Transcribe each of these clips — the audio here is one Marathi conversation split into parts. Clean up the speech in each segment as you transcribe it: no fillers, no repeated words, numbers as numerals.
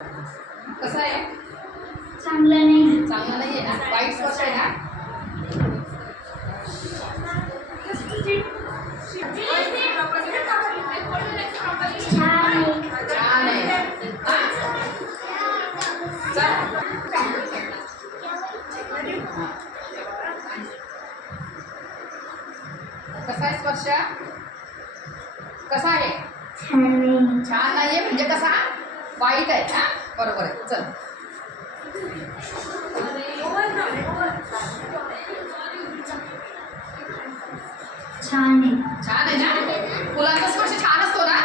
कसं आहे? चांगलं नाही. चांगलं नाही आहे ना? वाईट स्पर्श आहे ना? छान आहे. कसा आहे स्पर्श? कसा आहे? छान नाहीये म्हणजे कसा? वाईट आहे ना? बरोबर आहे. चल छान आहे. छान आहे ना? फुलांचा स्पर्श छान असतो ना?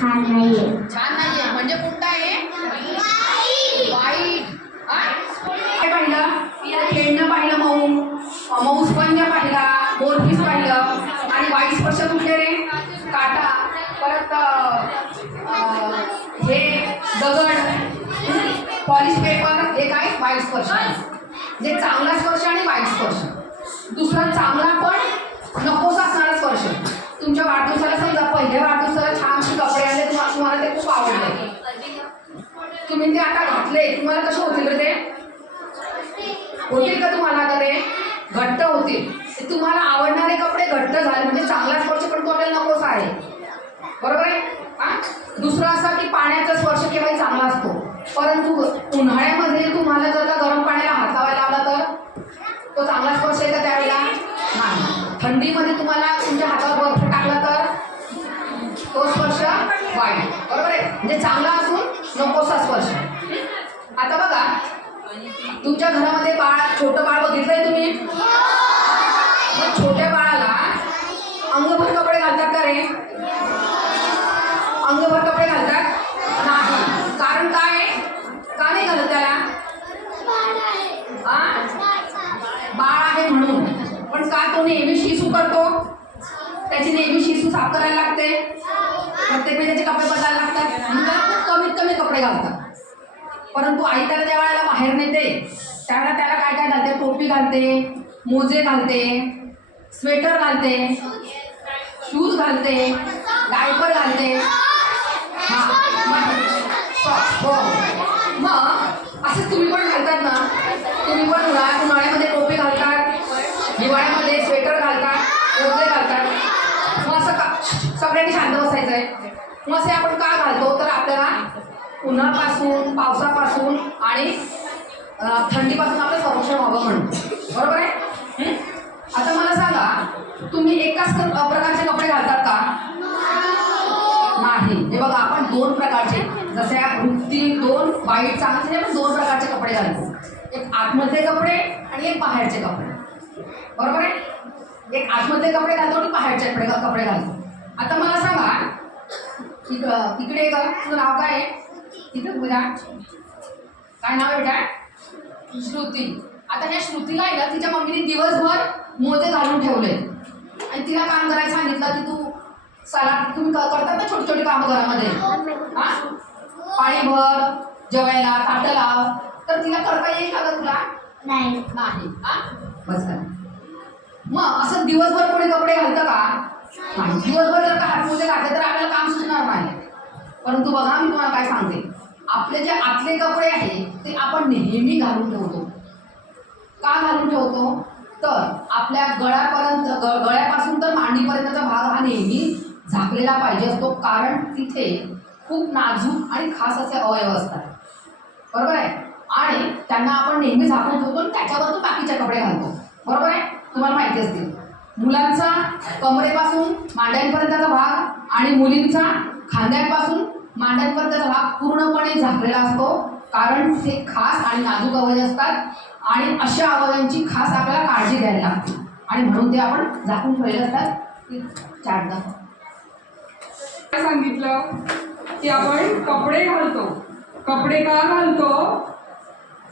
छान नाहीये. छान नाहीये म्हणजे कोणता आहे? वाईट. काय पाहिलं? खेळणं पाहिलं, मऊ स्पंज पाहिला, मोरपीस पाहिलं आणि वाईट स्पर्श कुठले रे? काटा, परत हे दगड, पॉलिश पेपर, हे काय? वाईट स्पर्श. जे चांगला स्पर्श आणि वाईट स्पर्श. दुसरा चांगला पण नकोसा असणारा स्पर्श. तुमच्या वाढदिवसाला समजा पहिल्या वाढदिवसाला छानसे कपडे आले, तुम्हाला ते खूप आवडले, तुम्ही ते आता घातले, तुम्हाला कसे होतील रे? ते होतील का तुम्हाला? आता ते घट्ट होतील. तुम्हाला आवडणारे कपडे घट्ट झाले म्हणजे चांगला स्पर्श पण तो आपल्याला नकोसा आहे. बरोबर आहे? हा. दुसरं असं की पाण्याचा स्पर्श केव्हाही चांगला असतो, परंतु उन्हाळ्यामध्ये तुम्हाला जर का गरम पाण्याला हात लावायला लावला तर तो चांगला स्पर्श आहे का त्यावेळेला? नाही. थंडीमध्ये तुम्हाला तुमच्या हातावर बर्फ टाकला तर तो स्पर्श वाईट. बरोबर आहे? म्हणजे चांगला असून नकोसा स्पर्श. आता बघा, तुमच्या घरामध्ये छोटं बाळ बघितलंय तुम्ही? मग छोट्या बाळाला अंगभर कपडे घालतात का रे? अंगभर कपडे घालतात नाही. कारण काय? का नाही घालत त्याला? बाळ आहे म्हणून. पण का? तो नेहमी शिसू करतो, त्याची नेहमी शिसू साफ करायला लागते, प्रत्येक वेळी त्याचे कपडे बदलायला लागतात, खूप कमीत कमी कपडे घालतात. परंतु आई त्याला ज्या वेळेला बाहेर नेते त्यावेळेला त्याला काय काय घालते? टोपी घालते, मोजे घालते, स्वेटर घालते, शूज घालते, डायपर घालते. हो. मग असंच तुम्ही पण घालतात ना? तुम्ही पण उन्हाळ्यामध्ये टोपी घालतात, हिवाळ्यामध्ये स्वेटर घालतात, मोजे घालतात. मग असं का सगळ्यांनी शांत बसायचं आहे? मग असे आपण का घालतो? तर आपल्याला उन्हापासून, पावसापासून आणि थंडीपासून आपलं संरक्षण व्हावं म्हणून. बरोबर आहे? आता मला सांगा, तुम्ही एकाच प्रकारचे कपडे घालतात का? नाही. हे बघा, आपण दोन प्रकारचे, जसे दोन वाईट चांगले आपण दोन प्रकारचे कपडे घालतो. एक आतमधले कपडे आणि एक बाहेरचे कपडे. बरोबर आहे? एक आतमधले कपडे घालतो आणि बाहेरचे कपडे घालतो. आता मला सांगा, इकडे का तुझं नाव काय आहे? तिकडे बघा, काय नाव आहे बेटा? श्रुती. आता ह्या श्रुतीला आहे ना, तिच्या मम्मीने दिवसभर मोजे घालून ठेवले आणि तिला काम करायला सांगितलं की तू तुम्ही करतात ना छोटी छोटी कामं घरामध्ये, हा, पाणी भर, जेवायला ताटं लाव, तर तिला करता येईल का ग तुला? नाही. हा, बस कर. मग असं दिवसभर कोणी कपडे घालतं का? नाही. दिवसभर जर का हात मोजे घातले तर आपल्याला काम सुचणार नाही. परंतु बघा, मी तुम्हाला काय सांगते, आपले जे आतले कपडे आहे ते आपण नेहमी घालून ठेवतो. का घालून ठेवतो? तर आपल्या गळ्यापासून तर मांडीपर्यंतचा भाग हा नेहमी झाकलेला पाहिजे असतो, कारण तिथे खूप नाजूक आणि खास असे अवयव असतात. बरोबर आहे? आणि त्यांना आपण नेहमी झाकून ठेवतो आणि त्याच्यावर तो बाकीचे कपडे घालतो. बरोबर आहे? तुम्हाला माहिती असतील, मुलांचा कमरेपासून मांड्यांपर्यंतचा भाग आणि मुलींचा खांद्यांपासून मांड्यांपर्यंतचा भाग पूर्णपणे झाकलेला असतो, कारण ते खास आणि नाजूक अवयव असतात आणि अशा अवयवांची खास आपल्याला काळजी घ्यायला लागते आणि म्हणून ते आपण झाकून ठेवलेले असतात. काय सांगितलं की आपण कपडे घालतो. कपडे का घालतो?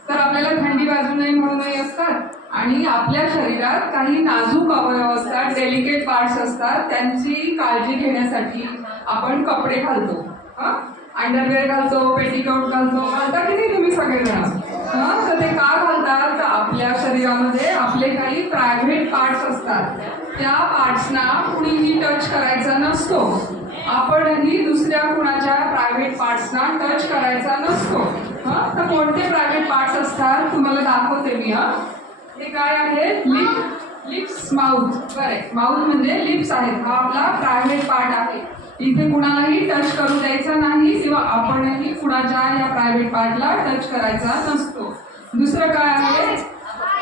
तर आपल्याला थंडी वाजू नये म्हणूनही असतात आणि आपल्या शरीरात काही नाजूक अवयव असतात, डेलिकेट पार्ट्स असतात, त्यांची काळजी घेण्यासाठी आपण कपडे घालतो. अंडरवेअर घालतो, पेटीकोट घालता की नाही तुम्ही सगळेजण? तर ते का घालतात? तर आपल्या शरीरामध्ये आपले काही प्रायव्हेट पार्ट्स असतात, त्या पार्ट्सना कुणीही टच करायचा नसतो. आपणही दुसऱ्या कुणाच्या प्रायव्हेट पार्ट्सना टच करायचा नसतो. तर कोणते प्रायव्हेट पार्ट्स असतात तुम्हाला दाखवते मी. हे काय आहे? Lips, mouth. करेक्ट, माउथ म्हणजे लिप्स आहेत. हा आपला प्रायव्हेट पार्ट आहे. इथे कुणालाही टच करू द्यायचा नाही किंवा आपणही कुणाच्या या प्रायव्हेट पार्टला टच करायचा नसतो. दुसरं काय आहे?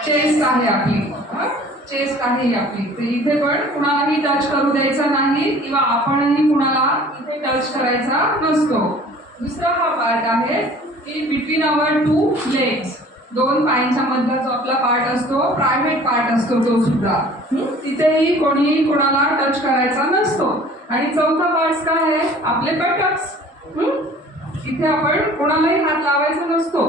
चेस्ट आहे आपली. चेस्ट आहे आपली. तर इथे पण कुणालाही टच करू द्यायचा नाही किंवा आपणही कुणाला इथे टच करायचा नसतो. दुसरा हा पार्ट आहे की बिटवीन आवर टू लेग्स, दोन पायांच्या मधला जो आपला पार्ट असतो, प्रायव्हेट पार्ट असतो तो सुद्धा. तिथेही कोणीही कोणाला टच करायचा नसतो. आणि चौथा पार्ट काय आहे? आपले बटक्स. इथे आपण कोणालाही हात लावायचा नसतो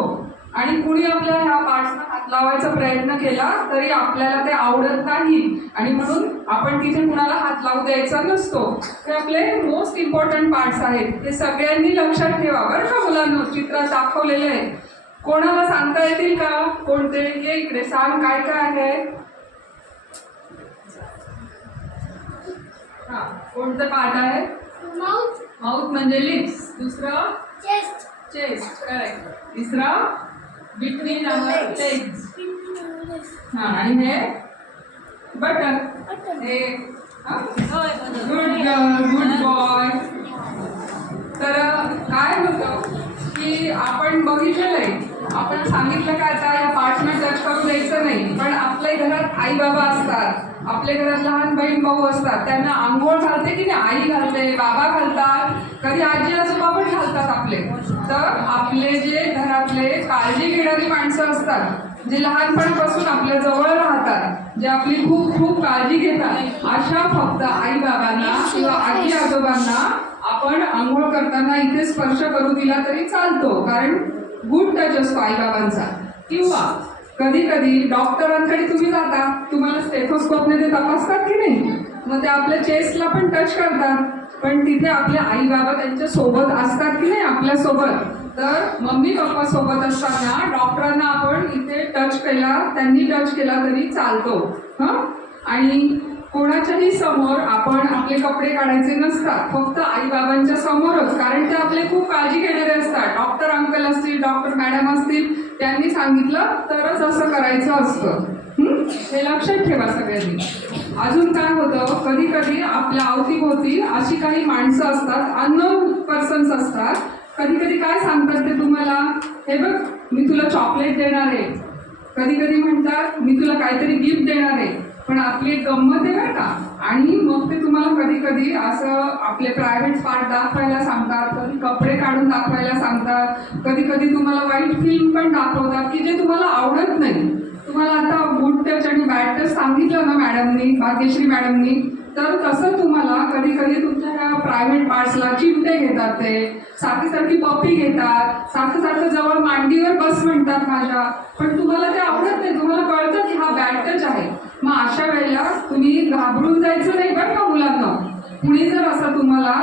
आणि कुणी आपल्या ह्या पार्ट्सना हात लावायचा प्रयत्न केला तरी आपल्याला ते आवडत नाही आणि म्हणून आपण तिथे कुणाला हात लावू द्यायचा नसतो. हे आपले मोस्ट इम्पॉर्टंट पार्ट्स आहेत. हे सगळ्यांनी लक्षात ठेवा बरं का मुलांनो. चित्रात दाखवलेले आहे. कोणाला सांगता येतील का? कोणते? ये इकडे सांग, काय काय आहे? हा, कोणतं पार्ट आहे? माउथ. माउथ म्हणजे लिप्स. दुसरं चेस्ट. चेस्ट. करेक्ट. तिसरा बिटवीन आवर लेग्स. हा, आणि हे बटन. हे गुड गर्ल, गुड बॉय. तर काय होतं की आपण बघितलेलं आहे, आपण सांगितलं का आता या पार्ट्सना टच करू द्यायचं नाही, पण आपल्या घरात आई बाबा असतात, आपल्या घरात लहान बहीण भाऊ असतात, त्यांना आंघोळ घालते की नाही? आई घालते, बाबा घालतात, कधी आजी आजोबा पण घालतात आपले. तर आपले जे घरातले काळजी घेणारी माणसं असतात, जे लहानपणापासून आपल्या जवळ राहतात, जे आपली खूप खूप काळजी घेतात, अशा फक्त आई बाबांना किंवा आजी आजोबांना आपण आंघोळ करताना इथे स्पर्श करू दिला तरी चालतो, कारण गुड टच असतो आई बाबांचा. किंवा कधी कधी डॉक्टरांकडे तुम्ही जाता, तुम्हाला स्टेथोस्कोपने ते तपासतात की नाही, मग ते आपल्या चेस्टला पण टच करतात, पण तिथे आपले आई बाबा त्यांच्या सोबत असतात की नाही आपल्या सोबत. तर मम्मी पप्पा सोबत असताना डॉक्टरांना आपण इथे टच केला, त्यांनी टच केला तरी चालतो. आणि कोणाच्याही समोर आपण आपले कपडे काढायचे नसतात, फक्त आई बाबांच्या समोरच, कारण ते आपले खूप काळजी घेणारे असतात. डॉक्टर अंकल असतील, डॉक्टर मॅडम असतील, त्यांनी सांगितलं तरच असं करायचं असतं. हे लक्षात ठेवा सगळ्यांनी. अजून काय होतं, कधी कधी आपल्या अवतीभोवती अशी काही माणसं असतात, अननोन पर्सन्स असतात. कधी कधी काय सांगतात ते तुम्हाला? हे बघ, मी तुला चॉकलेट देणार आहे. कधी कधी म्हणतात मी तुला काहीतरी गिफ्ट देणार आहे. पण आपली एक गंमत आहे बरं का. आणि मग ते तुम्हाला कधी कधी असं आपले प्रायव्हेट पार्ट दाखवायला सांगतात, कधी कपडे काढून दाखवायला सांगतात, कधी कधी तुम्हाला वाईट फिल्म पण दाखवतात की जे तुम्हाला आवडत नाही. तुम्हाला आता गुड टच आणि बॅड टच सांगितलं ना मॅडमनी, भाग्यश्री मॅडमनी, तर तसं तुम्हाला कधी कधी तुमच्या ह्या प्रायव्हेट पार्ट्सला चिमटे घेतात, ते सारखी पप्पी घेतात, सारखं जवळ मांडीवर बस म्हणतात माझ्या, पण तुम्हाला ते आवडत नाही. तुम्हाला कळतं की हा बॅड टच आहे. मग अशा वेळेला तुम्ही घाबरून जायचं नाही बरं का मुलांना. कुणी जर असं तुम्हाला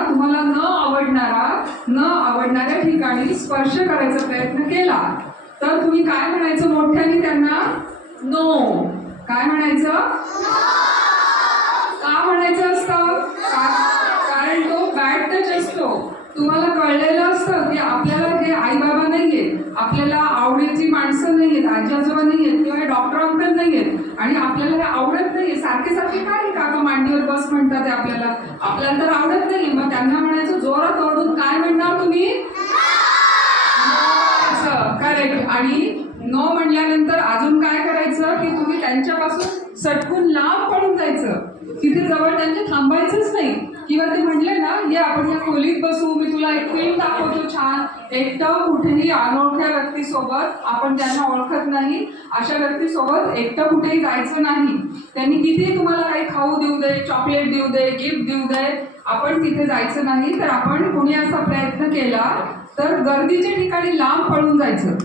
न आवडणाऱ्या ठिकाणी स्पर्श करायचा प्रयत्न केला तर तुम्ही काय म्हणायचं मोठ्याने त्यांना? नो. काय म्हणायचं? का म्हणायचं असतं? कारण तो बॅड टच असतो. तुम्हाला कळलेलं असतं की आपल्याला हे आई बाबा नाहीयेत, आपल्याला आवडीची माणसं नाहीयेत, आजी आजोबा नाहीयेत किंवा डॉक्टर अंकल नाहीयेत, आणि आपल्याला हे आवडत नाहीये. सारखे काय काका मांडीवर बस म्हणतात ते आपल्याला तर आवडत नाही. मग त्यांना म्हणायचं जोरात ओरडून, काय म्हणणार तुम्ही? करेक्ट. आणि नो म्हणल्यानंतर अजून काय करायचं की तुम्ही त्यांच्यापासून सटकून लांब पडून जायचं. तिथे जवळ त्यांच्या थांबायचंच नाही. किंवा ते म्हटले ना, ये आपण या खोलीत बसू, मी तुला एक फिल्म दाखवतो छान, एकटं कुठेही अनोळख्या व्यक्तीसोबत, आपण ज्यांना ओळखत नाही अशा व्यक्तीसोबत एकटं कुठेही जायचं नाही. त्यांनी कितीही तुम्हाला काही खाऊ देऊ दे, चॉकलेट देऊ दे, गिफ्ट देऊ दे, आपण तिथे जायचं नाही. तर आपण कुणी असा प्रयत्न केला तर गर्दीच्या ठिकाणी लांब पळून जायचं.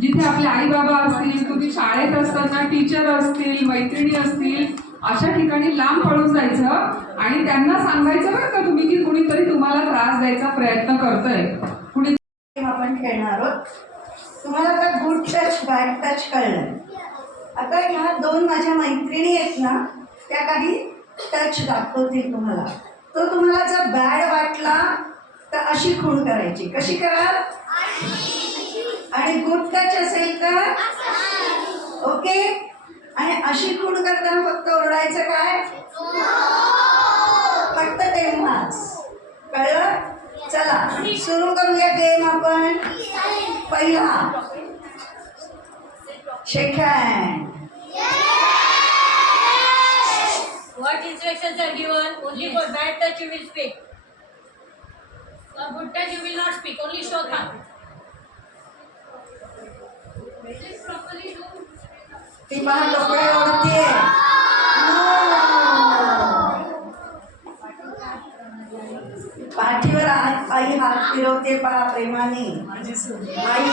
जिथे आपले आई बाबा असतील, तुम्ही शाळेत असताना टीचर असतील, मैत्रिणी असतील, अशा ठिकाणी लांब पळून जायचं आणि त्यांना सांगायचं बरं का तुम्ही की कुणीतरी तुम्हाला त्रास द्यायचा प्रयत्न करतंय, कुणी आपण खेळणार आहोत. तुम्हाला आता गुड टच बॅड टच कळलं. आता ह्या दोन माझ्या मैत्रिणी आहेत ना, त्या काही टच दाखवतील तुम्हाला. तो तुम्हाला जर बॅड वाटला तर अशी खूण करायची. कशी कराल? आणि गुड टच असेल तर ओके. आणि अशी खूण करताना फक्त ओरडायचं काय? फक्त तेव्हाच. कळलं? चला सुरू करूया गेम आपण. पहिला शेक hand. What instructions are given? Only for bad touch you will speak. For good touch you will not speak. Only show thumb. Please properly do. ती मला कपडे ओढते. पाठीवर आई हात फिरवते पहा प्रेमाने. आई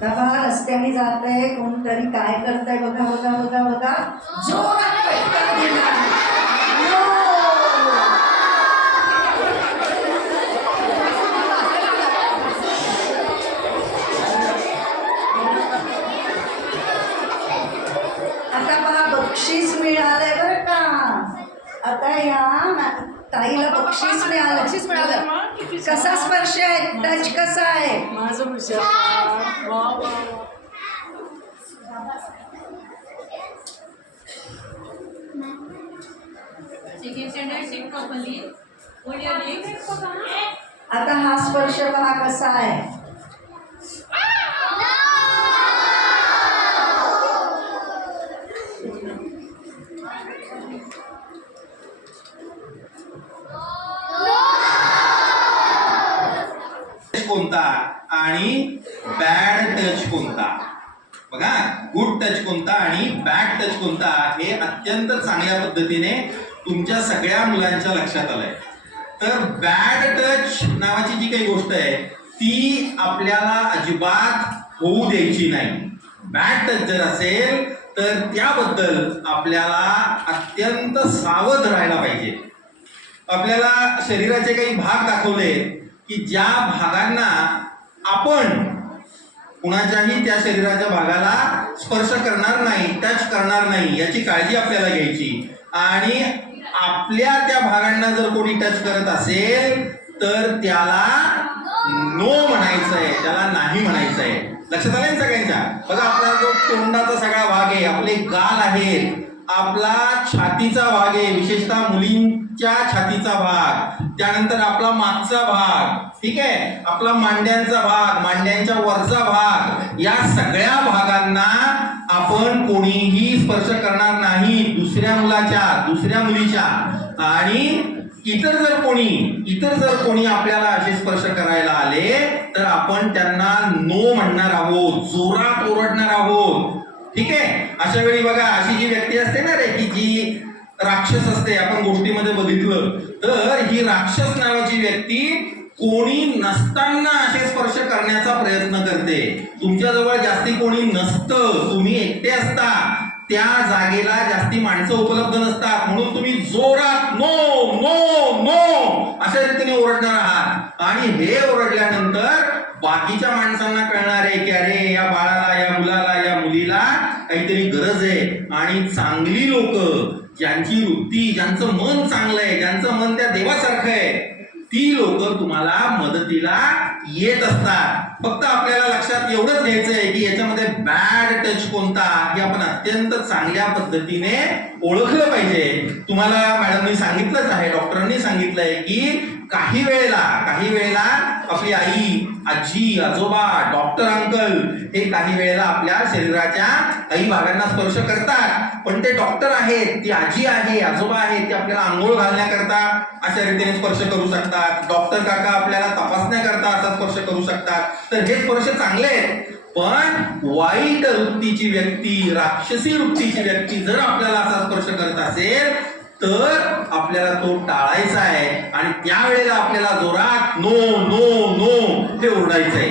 बघा रस्त्याने जात आहे कोणतरी, काय करताय बघा बघा बघा बघा. जोरात फटका दिला. No! आता पहा बक्षीस मिळालंय बरं का. आता या ताईला बक्षीस मिळालं. बक्षीस मिळालं. कसा स्पर्श आहे? टच कसा आहे? माझं हुशार. वा वा वा. Second standard, sit properly. Hold your legs. आता हा स्पर्श पहा कसा आहे. कोणता आणि बॅड टच कोणता? बघा, गुड टच कोणता आणि बॅड टच कोणता हे अत्यंत चांगल्या पद्धतीने तुमच्या सगळ्या मुलांच्या लक्षात आलंय. तर बॅड टच नावाची जी काही गोष्ट आहे ती आपल्याला अजिबात होऊ द्यायची नाही. बॅड टच जर असेल तर त्याबद्दल आपल्याला अत्यंत सावध राहायला पाहिजे. आपल्याला शरीराचे काही भाग दाखवले की ज्या भागांना आपण कुणाच्याही त्या शरीराच्या भागाला स्पर्श करणार नाही, टच करणार नाही याची काळजी आपल्याला घ्यायची. आणि आपल्या त्या भागांना जर कोणी टच करत असेल तर त्याला नो म्हणायचं आहे, त्याला नाही म्हणायचं आहे. लक्षात आलंय ना सगळ्यांच्या? बघा, आपला जो तोंडाचा सगळा भाग आहे, आपले गाल आहेत, आपला छातीचा भाग आहे, विशेषतः मुलींच्या छातीचा भाग, त्यानंतर आपला मागचा भाग, ठीक आहे, आपला मांड्यांचा भाग, मांड्यांच्या वरचा भाग, या सगळ्या भागांना आपण कोणीही स्पर्श करणार नाही, दुसऱ्या मुलाच्या, दुसऱ्या मुलीच्या. आणि इतर जर कोणी आपल्याला असे स्पर्श करायला आले तर आपण त्यांना नो म्हणणार आहोत, जोरात ओरडणार आहोत. ठीक आहे? अशा वेळी बघा, अशी जी व्यक्ती असते ना रे की जी राक्षस असते, आपण गोष्टीमध्ये बघितलं तर ही राक्षस नावाची व्यक्ती कोणी नसताना असे स्पर्श करण्याचा प्रयत्न करते. तुमच्याजवळ जास्ती कोणी नसतं, तुम्ही एकटे असता, त्या जागेला जास्ती माणसं उपलब्ध नसतात, म्हणून तुम्ही जोरात नो नो नो अशा रीतीने ओरडणार आहात. आणि हे ओरडल्यानंतर बाकीच्या माणसांना कळणार आहे की अरे या बाळाला, या मुलाला, या मुलीला काहीतरी गरज आहे. आणि चांगली लोक, ज्यांची वृत्ती, ज्यांचं मन चांगलं आहे, ज्यांचं मन त्या देवासारखं आहे, ती लोक तुम्हाला मदतीला येत असतात. फक्त आपल्याला लक्षात एवढंच घ्यायचं आहे की याच्यामध्ये बॅड टच कोणता हे आपण अत्यंत चांगल्या पद्धतीने ओळखलं पाहिजे. तुम्हाला मॅडमनी सांगितलंच आहे, डॉक्टरांनी सांगितलंय की काही वेळेला आपली आई, आजी, आजोबा, डॉक्टर अंकल हे काही वेळेला आपल्या शरीराच्या काही भागांना स्पर्श करतात. पण ते डॉक्टर आहेत, ती आजी आहे, आजोबा आहेत, ते आपल्याला आंघोळ घालण्याकरता अशा रीतीने स्पर्श करू शकतात. डॉक्टर काका आपल्याला तपासण्याकरता असा स्पर्श करू शकतात. तर हे स्पर्श चांगले आहेत. पण वाईट वृत्तीची व्यक्ती, राक्षसी वृत्तीची व्यक्ती जर आपल्याला असा स्पर्श करत असेल तर आपल्याला तो टाळायचा आहे. आणि त्यावेळेला आपल्याला जोरात नो नो नो हे ओरडायचं आहे.